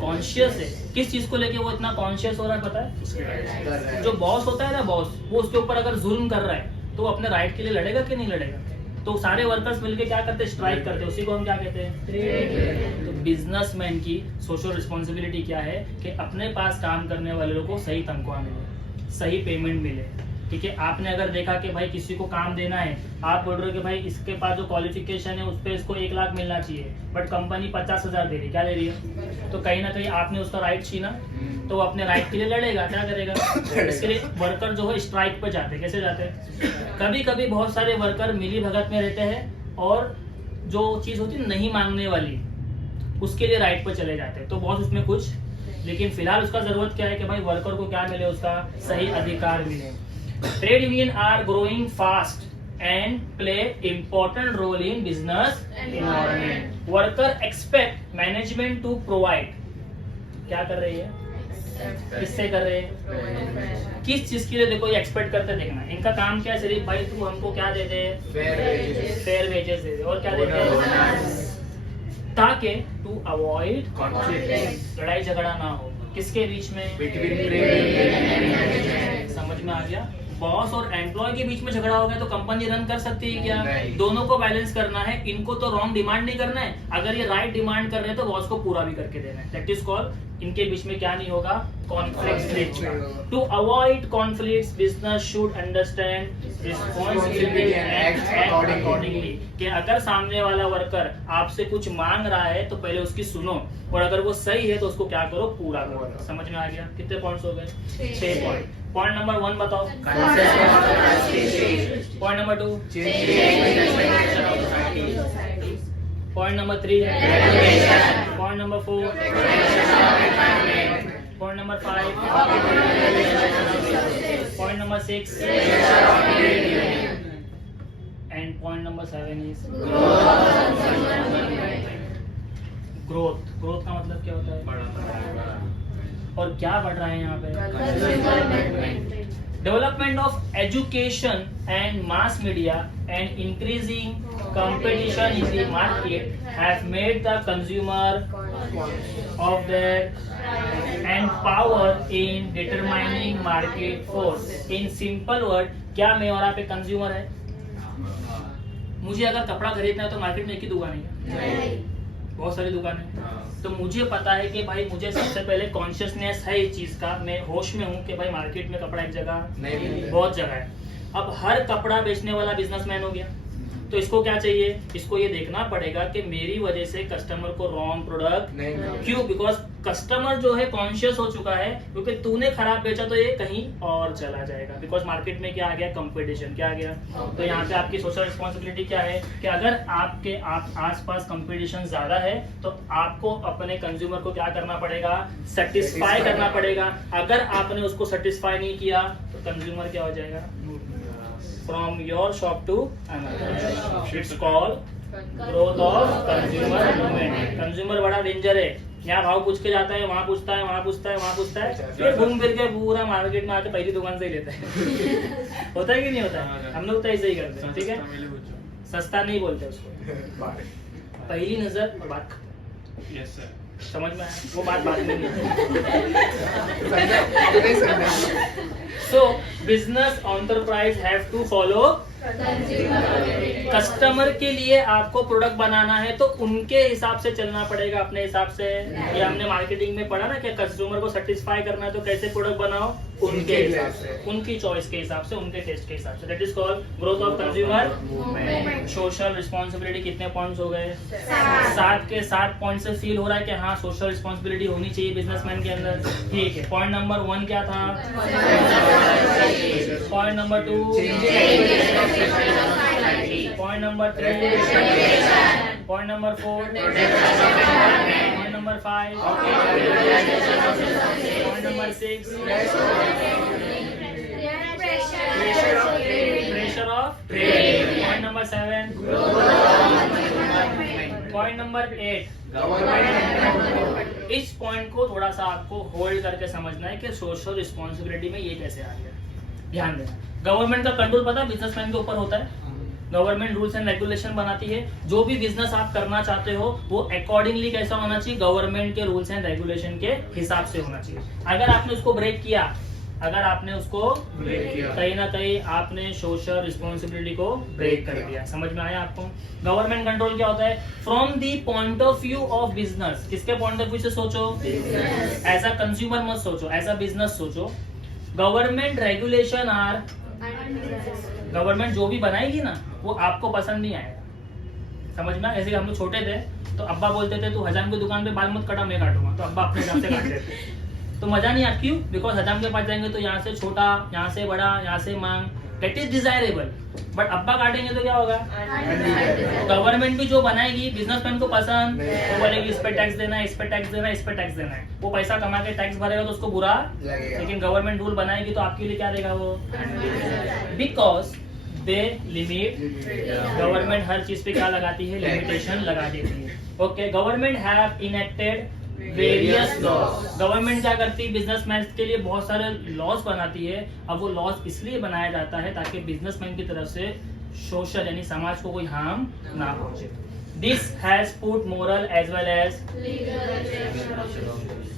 कॉन्शियस है. किस चीज को लेके वो इतना कॉन्शियस हो रहा है पता है? जो बॉस होता है ना, बॉस, वो उसके ऊपर अगर जुल्म कर रहा है तो वो अपने राइट के लिए लड़ेगा कि नहीं लड़ेगा? तो सारे वर्कर्स मिलके क्या करते हैं? स्ट्राइक करते हैं. उसी को हम क्या कहते हैं? तो बिजनेसमैन की सोशल रिस्पॉन्सिबिलिटी क्या है कि अपने पास काम करने वाले लोगों को सही तनख्वाह मिले, सही पेमेंट मिले. ठीक है, आपने अगर देखा कि भाई किसी को काम देना है, आप बोल रहे हो कि भाई इसके पास जो क्वालिफिकेशन है उस पर इसको 1 लाख मिलना चाहिए, बट कंपनी 50,000 दे रही है. क्या दे रही है? तो कहीं ना कहीं आपने उसका राइट छीना, तो वो अपने राइट के लिए लड़ेगा. क्या करेगा? इसके लिए वर्कर जो है स्ट्राइक पे जाते हैं. कैसे जाते हैं? कभी कभी बहुत सारे वर्कर मिली भगत में रहते हैं और जो चीज होती है नहीं मांगने वाली, उसके लिए राइट पे चले जाते हैं. तो बहुत उसमें कुछ, लेकिन फिलहाल उसका जरूरत क्या है कि भाई वर्कर को क्या मिले? उसका सही अधिकार मिले. Trade union are growing fast and play important role in business environment. Worker expect management to provide. क्या कर रही है? किससे कर रहे हैं? किस चीज के लिए? देखो ये एक्सपेक्ट करते देखना. इनका काम क्या है? सिर्फ भाई तू हमको क्या दे दे? फेयर वेजेस दे दे. और क्या देते हैं? ताकि टू अवॉइड कॉन्फ्लिक्ट, लड़ाई झगड़ा ना हो. किसके बीच में? समझ में आ गया? बॉस और एम्प्लॉय के बीच में झगड़ा हो गया तो कंपनी रन कर सकती है क्या? दोनों को बैलेंस करना है. इनको तो रॉन्ग डिमांड नहीं करना है, अगर ये राइट डिमांड कर रहे हैं तो बॉस को पूरा भी करके देना है. दैट इज कॉल्ड, इनके बीच में क्या नहीं होगा? Conflict. To avoid conflicts business should understand responsibility and act accordingly. कि अगर सामने वाला वर्कर आपसे कुछ मांग रहा है तो पहले उसकी सुनो, और अगर वो सही है तो उसको क्या करो? पूरा करो. समझ में आ गया? कितने पॉइंट्स हो गए? 6 पॉइंट. पॉइंट नंबर 1 बताओ. Point number 2. Point number 3. Point number 4. Point number 5. Point number 6. And point number 7 is growth. Growth का मतलब क्या होता है? और क्या बढ़ रहा है यहाँ पे? Development of education and mass media and increasing competition in the market have made the consumer of their and power in determining market force. In simple word, क्या मैं और आप एक कंज्यूमर है? मुझे अगर कपड़ा खरीदना है तो मार्केट में एक ही दुकान है, बहुत सारी दुकानें. तो मुझे पता है कि भाई मुझे सबसे पहले कॉन्शियसनेस है इस चीज का, मैं होश में हूँ कि भाई मार्केट में कपड़ा एक जगह नहीं, बहुत जगह है. अब हर कपड़ा बेचने वाला बिजनेसमैन हो गया, तो इसको क्या चाहिए? इसको ये देखना पड़ेगा कि मेरी वजह से कस्टमर को रॉन्ग प्रोडक्ट नहीं. क्यों? बिकॉज कस्टमर जो है कॉन्शियस हो चुका है, क्योंकि तूने खराब बेचा तो ये कहीं और चला जाएगा. बिकॉज मार्केट में क्या आ गया? कंपटीशन. क्या आ गया? तो यहाँ पे आपकी सोशल रिस्पॉन्सिबिलिटी क्या है कि अगर आपके आसपास कंपटीशन ज्यादा है तो आपको अपने कंज्यूमर को क्या करना पड़ेगा? सेटिस्फाई करना पड़ेगा. अगर आपने उसको सेटिस्फाई नहीं किया तो कंज्यूमर क्या हो जाएगा? From your shop to another. It's called growth of consumer movement. Consumer बड़ा डेंजर है. यहाँ भाव पूछ के जाता है, वहाँ पूछता है, वहाँ पूछता है, वहाँ पूछता है, फिर घूम फिर के पूरा मार्केट में आके पहली दुकान से ही लेता है. होता है कि नहीं होता? हम लोग तो ऐसे ही करते हैं. ठीक है, सस्ता नहीं बोलते उसको, पहली नजर और बात. Yes sir. समझ में आया? वो बात में नहीं है. So business enterprise have to follow customer के लिए आपको प्रोडक्ट बनाना है तो उनके हिसाब से चलना पड़ेगा, अपने हिसाब से. ये हमने मार्केटिंग में पढ़ा ना कि कस्टमर को सेटिस्फाई करना है तो कैसे प्रोडक्ट बनाओ? उनके हिसाब से, उनकी चॉइस के हिसाब से, उनके टेस्ट के हिसाब से. That is called growth of consumer. Social responsibility कितने पॉइंट्स हो गए? 7 के 7 पॉइंट से फील हो रहा है कि हाँ सोशल रिस्पॉन्सिबिलिटी होनी चाहिए बिजनेसमैन के अंदर. ठीक है. पॉइंट नंबर 1 क्या था? Point number 2. Point number 3. Point number 4. Point number 5. Point number 6. Pressure of trade. Point number 7, point number 8। इस पॉइंट को थोड़ा सा आपको होल्ड करके समझना है कि सोशल रिस्पॉन्सिबिलिटी में ये कैसे आ गया। ध्यान देना, गवर्नमेंट का कंट्रोल पता है बिजनेसमैन के ऊपर होता है। गवर्नमेंट रूल्स एंड रेगुलेशन बनाती है, जो भी बिजनेस आप करना चाहते हो वो अकॉर्डिंगली कैसा होना चाहिए, गवर्नमेंट के रूल्स एंड रेगुलेशन के हिसाब से होना चाहिए। अगर आपने उसको ब्रेक किया, अगर आपने उसको कहीं ना कहीं आपने सोशल रिस्पॉन्सिबिलिटी को ब्रेक कर दिया। समझ में आया आपको? गवर्नमेंट कंट्रोल क्या होता है? From the point of view of business. किसके पॉइंट ऑफ व्यू से सोचो? एज अ कंज्यूमर मत सोचो, एज अ बिजनेस सोचो। गवर्नमेंट रेगुलेशन आर, गवर्नमेंट जो भी बनाएगी ना वो आपको पसंद नहीं आएगा। समझ में? ऐसे हम लोग छोटे थे तो अब्बा बोलते थे तू हजाम की दुकान पे बाल मत कटा, मैं काटूंगा, तो अब्बा अपने हिसाब से काट देते। तो मजा नहीं आता, क्यों? बिकॉज हजाम के पास जाएंगे तो यहाँ से छोटा, यहाँ से बड़ा, यहाँ से मांग, दैट इज डिजायरेबल। बट अब्बा काटेंगे तो क्या होगा? गवर्नमेंट भी जो बनाएगी बिजनेसमैन को पसंद, वो बोलेगी इस पे टैक्स देना है, इस पे टैक्स देना है, इस पे टैक्स देना है। वो पैसा कमा के टैक्स भरेगा तो उसको बुरा लगेगा, लेकिन गवर्नमेंट रूल बनाएगी तो आपके लिए क्या देगा वो? बिकॉज दे लिमिट, गवर्नमेंट हर चीज पे क्या लगाती है? लिमिटेशन लगा देती है। Okay, government have enacted various laws. Government क्या करती है? बिजनेसमैन के लिए बहुत सारे लॉज बनाती है। अब वो लॉज इसलिए बनाया जाता है ताकि बिजनेसमैन की तरफ से सोशल यानी समाज को कोई हार्म ना पहुंचे। This has put moral as well as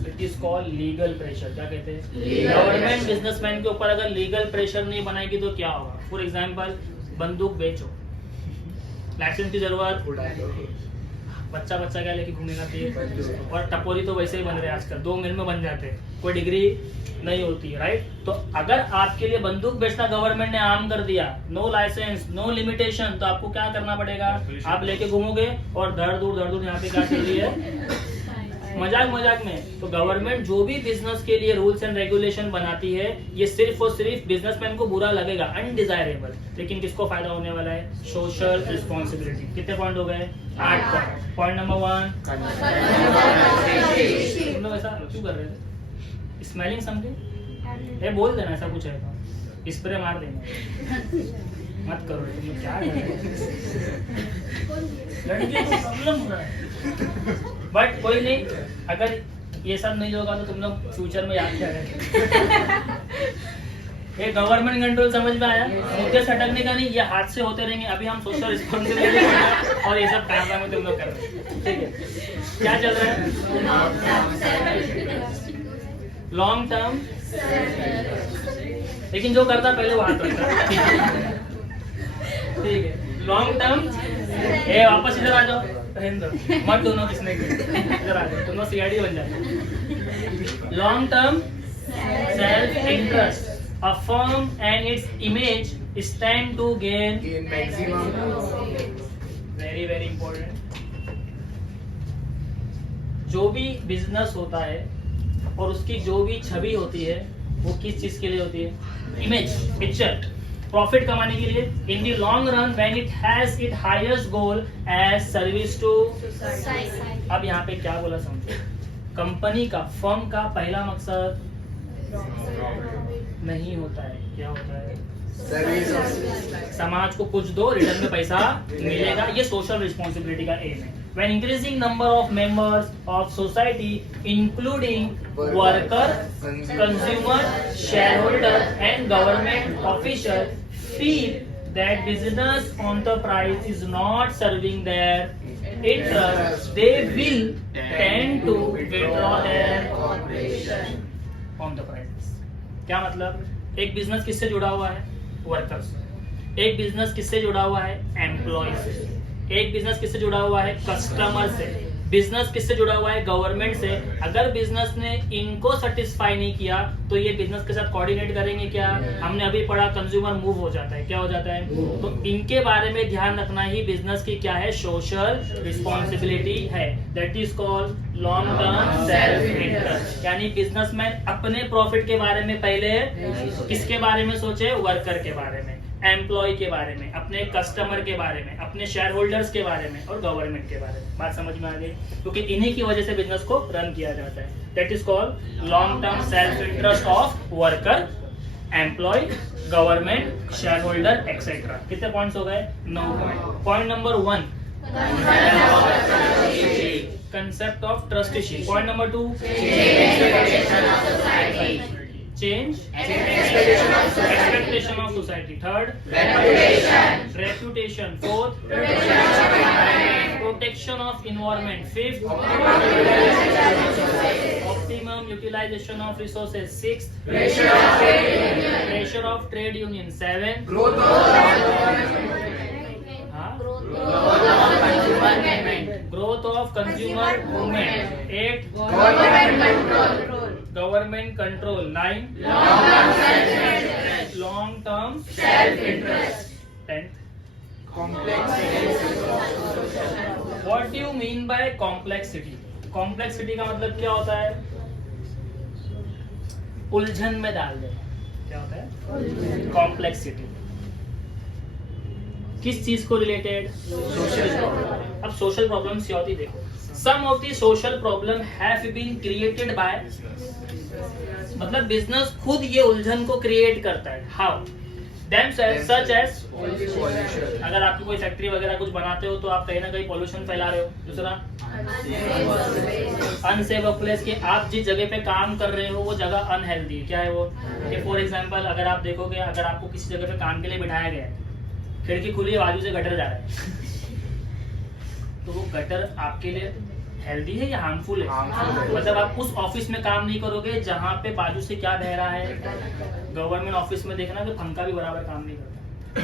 it is called legal pressure. क्या कहते हैं? गवर्नमेंट बिजनेसमैन के ऊपर अगर लीगल प्रेशर नहीं बनाएगी तो क्या होगा? फॉर एग्जाम्पल, बंदूक बेचो, लाइसेंस की जरूरत, बच्चा क्या लेके घूमेगा फिर, और टपोरी तो वैसे ही बन रहे हैं आजकल, 2 मिनट में बन जाते हैं, कोई डिग्री नहीं होती है, राइट? तो अगर आपके लिए बंदूक बेचना गवर्नमेंट ने आम कर दिया, नो लाइसेंस, नो लिमिटेशन, तो आपको क्या करना पड़ेगा? आप लेके घूमोगे और धड़ दूर यहाँ पे क्या चल रही है? मजाक में। तो गवर्नमेंट जो भी बिजनेस के लिए रूल्स एंड रेगुलेशन बनाती है ये सिर्फ और सिर्फ बिजनेसमैन को बुरा लगेगा, अनडिजायरेबल, लेकिन किसको फायदा होने वाला है? Social responsibility. कितने पॉइंट हो गए? 8 पॉइंट। पॉइंट नंबर 1, तुम लोग ऐसा क्यों कर रहे थे? Smelling something? बोल देना ऐसा कुछ है तो स्प्रे मार देना, मत करो। तुम लोग क्या कर रहे हो? लड़की को प्रॉब्लम हो रहा है, बट कोई नहीं, अगर ये सब नहीं होगा तो तुम लोग फ्यूचर में याद करें। ये गवर्नमेंट कंट्रोल समझ में आया? मुझे सटकने का नहीं, ये हाथ से होते रहेंगे। अभी हम सोशल रिस्पॉन्सिबिलिटी और ये सब कारनामे तुम लोग कर रहे हैं, ठीक है? क्या चल रहा है? लॉन्ग टर्म, लेकिन जो करता पहले वो हाथ रखता, ठीक है? लॉन्ग टर्म, वापस इधर आ जाओ, मत दोनों किसने की, इधर आ जाओ, दोनों सीआईडी बन जाते। Long term self interest, a firm and its image stand to gain maximum, very important। जो भी बिजनेस होता है और उसकी जो भी छवि होती है वो किस चीज के लिए होती है? इमेज, पिक्चर, प्रॉफिट कमाने के लिए। In the long run when it has it highest goal as service to society. अब यहाँ पे क्या बोला समझो, कंपनी का, फर्म का पहला मकसद नहीं होता है, क्या होता है? सर्विस। समाज को कुछ दो, रिटर्न में पैसा मिलेगा, ये सोशल रिस्पॉन्सिबिलिटी का एम है। When increasing number of members of society, including worker, consumer, shareholder, and government official, feel that business enterprise is not serving their interest, they will tend to withdraw their cooperation on the prices। क्या मतलब? एक business किससे जुड़ा हुआ है? Worker से। एक business किससे जुड़ा हुआ है? एम्प्लॉय से। एक बिजनेस किससे जुड़ा हुआ है? कस्टमर से। बिजनेस किससे जुड़ा हुआ है? गवर्नमेंट से। अगर बिजनेस ने इनको सेटिस्फाई नहीं किया तो ये बिजनेस के साथ कोऑर्डिनेट करेंगे क्या? हमने अभी पढ़ा कंज्यूमर मूव हो जाता है, क्या हो जाता है? तो इनके बारे में ध्यान रखना ही बिजनेस की क्या है? सोशल रिस्पॉन्सिबिलिटी है। That is called long term self interest. यानी बिजनेसमैन अपने प्रॉफिट के बारे में पहले किसके बारे में सोचे? वर्कर के बारे में, एम्प्लॉय के बारे में, अपने कस्टमर के बारे में, अपने शेयर होल्डर्स के बारे में और गवर्नमेंट के बारे में। बात समझ में आ गई? क्योंकि इन्हीं की वजह से बिजनेस को रन किया जाता है। That is called long term self interest of worker employ, government, share holder et cetera. कितने पॉइंट्स हो गए? 9 point. Point number 1 concept of trusteeship. Point number 2 change expectation of society. Third reputation. Fourth protection of environment. Fifth optimum utilization of resources. Sixth pressure of trade union. Seven growth of consumer movement. 8 government control. 9 long term self interest. 10 what do you mean bye complexity? Complexity का मतलब क्या होता है? उलझन में डाल दे। क्या होता है कॉम्प्लेक्सिटी? किस चीज को रिलेटेड? Social problem. अब सोशल प्रॉब्लम्स क्या होती देखो। Some of the social problem have been created by, मतलब बिजनेस खुद ये उलझन को क्रिएट करता है। हाउ? themselves such as, अगर आपकी कोई फैक्ट्री वगैरह कुछ बनाते हो तो आप कहीं ना कहीं पॉल्यूशन फैला रहे हो। दूसरा अनसेफ प्लेस, कि आप जिस जगह पे काम कर रहे हो वो जगह अनहेल्दी है। क्या है वो? कि फॉर एग्जांपल अगर आप देखोगे, अगर आपको किसी जगह पे काम के लिए बिठाया गया है, खिड़की खुली है, बाजू से गटर जा रहा है तो वो गटर आपके लिए हेल्दी है या हार्मफुल है? मतलब आप उस ऑफिस में काम नहीं करोगे जहाँ पे बाजू से क्या बह रहा है। गवर्नमेंट ऑफिस में देखना कि पंखा भी बराबर काम नहीं करता,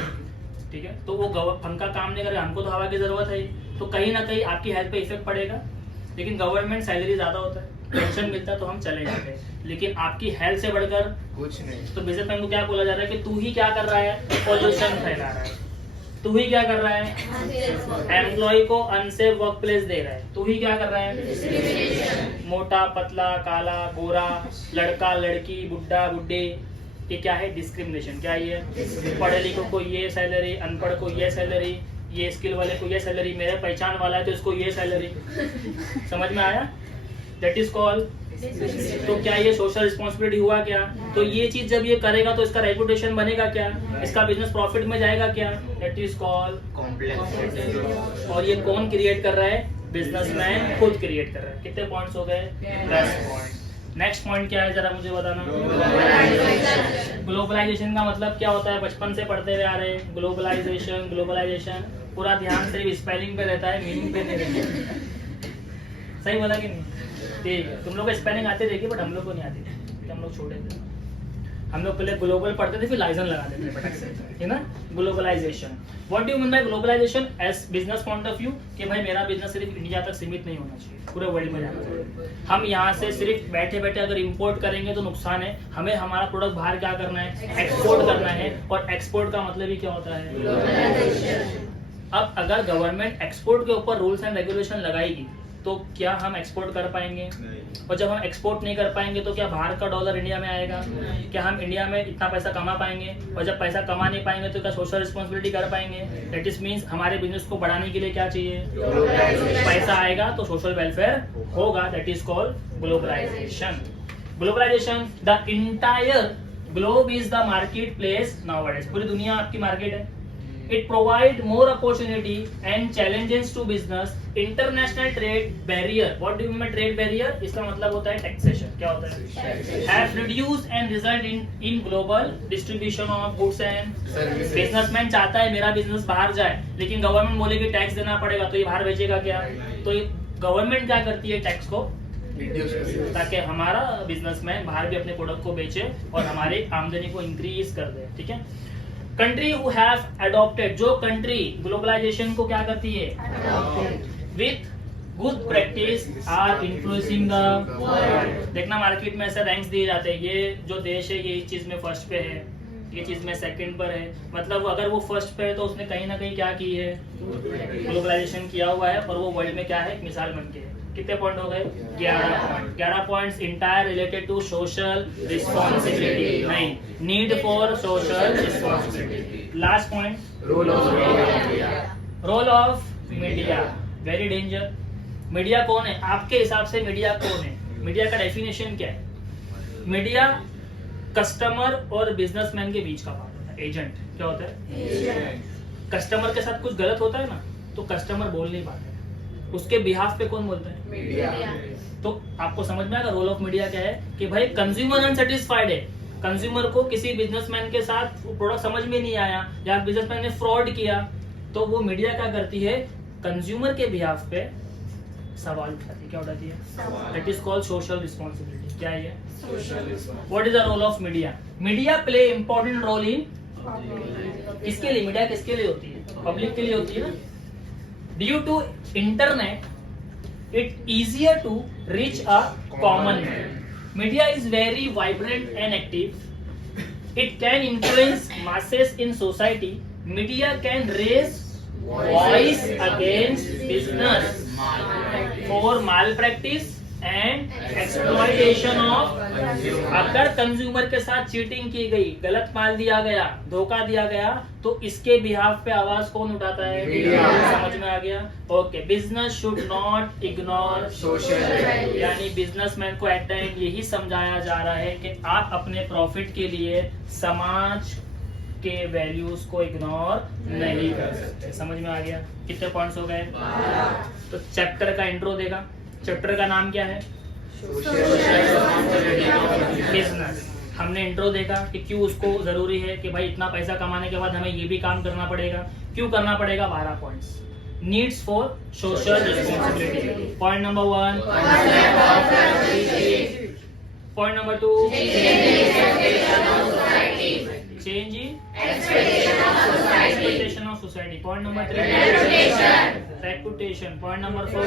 ठीक है? तो वो पंखा काम नहीं करेगा, हमको तो हवा की जरूरत है, तो कहीं ना कहीं आपकी हेल्थ पे इफेक्ट पड़ेगा। लेकिन गवर्नमेंट सैलरी ज्यादा होता है, पेंशन मिलता है तो हम चले जाते हैं, लेकिन आपकी हेल्थ से बढ़कर कुछ नहीं। तो बिजनेसमैन को क्या बोला जा रहा है कि तू ही क्या कर रहा है? पॉल्यूशन फैला रहा है। तू ही क्या कर रहा है? एम्प्लॉय को अनसेफ वर्क प्लेस दे रहा है। तू ही क्या कर रहा है? मोटा पतला, काला गोरा, लड़का लड़की, बुड्ढा बुड्ढे, ये क्या है? डिस्क्रिमिनेशन। क्या ये? पढ़े लिखों को ये सैलरी, अनपढ़ को ये सैलरी, ये स्किल वाले को ये सैलरी, मेरे पहचान वाला है तो इसको ये सैलरी। समझ में आया? That is called. तो क्या ये सोशल रिस्पॉन्सिबिलिटी हुआ क्या? तो ये चीज जब ये करेगा तो इसका रेपुटेशन बनेगा क्या? इसका बिजनेस प्रॉफिट में जाएगा क्या? That is called complex. और ये कौन क्रिएट कर रहा है? बिजनेसमैन खुद क्रिएट कर रहा है। कितने पॉइंट्स हो गए? 10 पॉइंट। नेक्स्ट पॉइंट क्या है जरा मुझे बताना। ग्लोबलाइजेशन का मतलब क्या होता है? बचपन से पढ़ते हुए आ रहे हैं। ग्लोबलाइजेशन ग्लोबलाइजेशन पूरा ध्यान सिर्फ स्पेलिंग पे रहता है, मीनिंग पे नहीं रहता। सही बोला कि नहीं? ठीक है, तुम लोग को स्पेलिंग आते थे बट हम लोग को नहीं आती थी, हम लोग छोटे थे। हम लोग पहले ग्लोबल पढ़ते थे, फिर लाइजन लगा देते थे फटक से, है ना? Globalization. What do you mean by globalization as business point of view? कि भाई मेरा बिजनेस सिर्फ इंडिया तक सीमित नहीं होना चाहिए, पूरे वर्ल्ड में जाना चाहिए। हम यहाँ से सिर्फ बैठे बैठे अगर इंपोर्ट करेंगे तो नुकसान है। हमें हमारा प्रोडक्ट बाहर क्या करना है? एक्सपोर्ट करना है। और एक्सपोर्ट का मतलब ही क्या होता है? अब अगर गवर्नमेंट एक्सपोर्ट के ऊपर रूल्स एंड रेगुलेशन लगाएगी तो क्या हम एक्सपोर्ट कर पाएंगे? और जब हम एक्सपोर्ट नहीं कर पाएंगे तो क्या बाहर का डॉलर इंडिया में आएगा? क्या हम इंडिया में इतना पैसा कमा पाएंगे? और जब पैसा कमा नहीं पाएंगे तो क्या सोशल रिस्पॉन्सिबिलिटी कर पाएंगे? दैट इज मीन्स हमारे बिजनेस को बढ़ाने के लिए क्या चाहिए? पैसा आएगा तो सोशल वेलफेयर होगा। That is called globalization. Globalization, the entire globe is the market place nowadays. पूरी दुनिया आपकी मार्केट है। It provide more opportunity and challenges to business. International trade barrier. What do you mean by trade barrier? इसका मतलब होता है taxation. क्या होता है? Have reduced and result in global distribution of goods and services. Businessman चाहता है मेरा बिजनेस बाहर जाए, लेकिन गवर्नमेंट बोलेगी टैक्स देना पड़ेगा, तो ये बाहर बेचेगा क्या? तो गवर्नमेंट क्या करती है? टैक्स को ताकि हमारा बिजनेसमैन बाहर भी अपने प्रोडक्ट को बेचे और हमारी आमदनी को इंक्रीज कर दे। ठीक है? कंट्री हु हैव अडॉप्टेड, जो कंट्री ग्लोबलाइजेशन को क्या करती है? With good practice are influencing the. देखना मार्केट में ऐसे रैंक्स दिए जाते हैं, ये जो देश है ये इस चीज में फर्स्ट पे है, ये चीज में सेकंड पर है। मतलब अगर वो फर्स्ट पे है तो उसने कहीं ना कहीं क्या की है? ग्लोबलाइजेशन किया हुआ है, और वो वर्ल्ड में क्या है? एक मिसाल बन के है। कितने पॉइंट हो गए? 11 point. 11 points entire related to social responsibility. नहीं, need for social responsibility. Last point, role of media. Very danger. Media कौन है आपके हिसाब से? मीडिया कौन है? मीडिया का डेफिनेशन क्या है? मीडिया कस्टमर और बिजनेसमैन के बीच का बात होता है, एजेंट। क्या होता है? कस्टमर के साथ कुछ गलत होता है ना, तो कस्टमर बोल नहीं पाता है, उसके बिहाफ पे कौन बोलता है? मीडिया। तो आपको समझ में आएगा रोल ऑफ मीडिया क्या है, कि भाई कंज्यूमर अनसेटिस्फाइड है, कंज्यूमर को किसी बिजनेसमैन के साथ प्रोडक्ट समझ में नहीं आया या बिजनेसमैन ने फ्रॉड किया, तो वो मीडिया क्या करती है, कंज्यूमर के बिहाफ पे सवाल उठाती है। क्या उठाती है? That is called social responsibility. क्या है ये? What is the role of media? Media play important role in, किसके लिए मीडिया किसके लिए होती है? पब्लिक के लिए होती है ना। Due to internet it easier to reach a common man. Media is very vibrant and active. It can influence masses in society. Media can raise voice against business for malpractice and exploitation of. अगर consumer के साथ cheating की गई, गलत माल दिया गया, धोखा दिया गया, तो इसके बिहाफ पे आवाज कौन उठाता है? मीडिया। समझ में आ गया? Okay. Business should not ignore social. यानी बिजनेसमैन को एट द एंड यही समझाया जा रहा है कि आप अपने प्रॉफिट के लिए समाज के वैल्यूज को इग्नोर नहीं कर सकते। समझ में आ गया? कितने पॉइंट्स हो गए? तो चैप्टर का इंट्रो देगा। चैप्टर का नाम क्या है? बिजनेस। हमने इंट्रो देखा कि क्यों उसको जरूरी है कि भाई इतना पैसा कमाने के बाद हमें ये भी काम करना पड़ेगा। क्यों करना पड़ेगा? 12 points. Needs for social responsibility. Point number 1। Point number 2, change in expectation of society. Point number 3, reputation. Point number 4,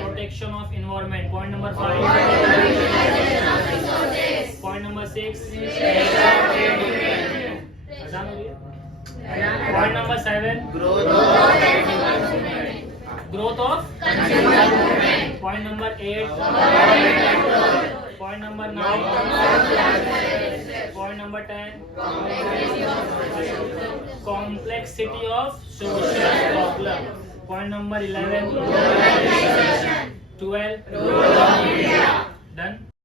protection of environment. Point number 5, point number 6, point number 7, growth of. Point number 8, point number 9, point number 10, complexity of social problem. Point number 11, 12, done.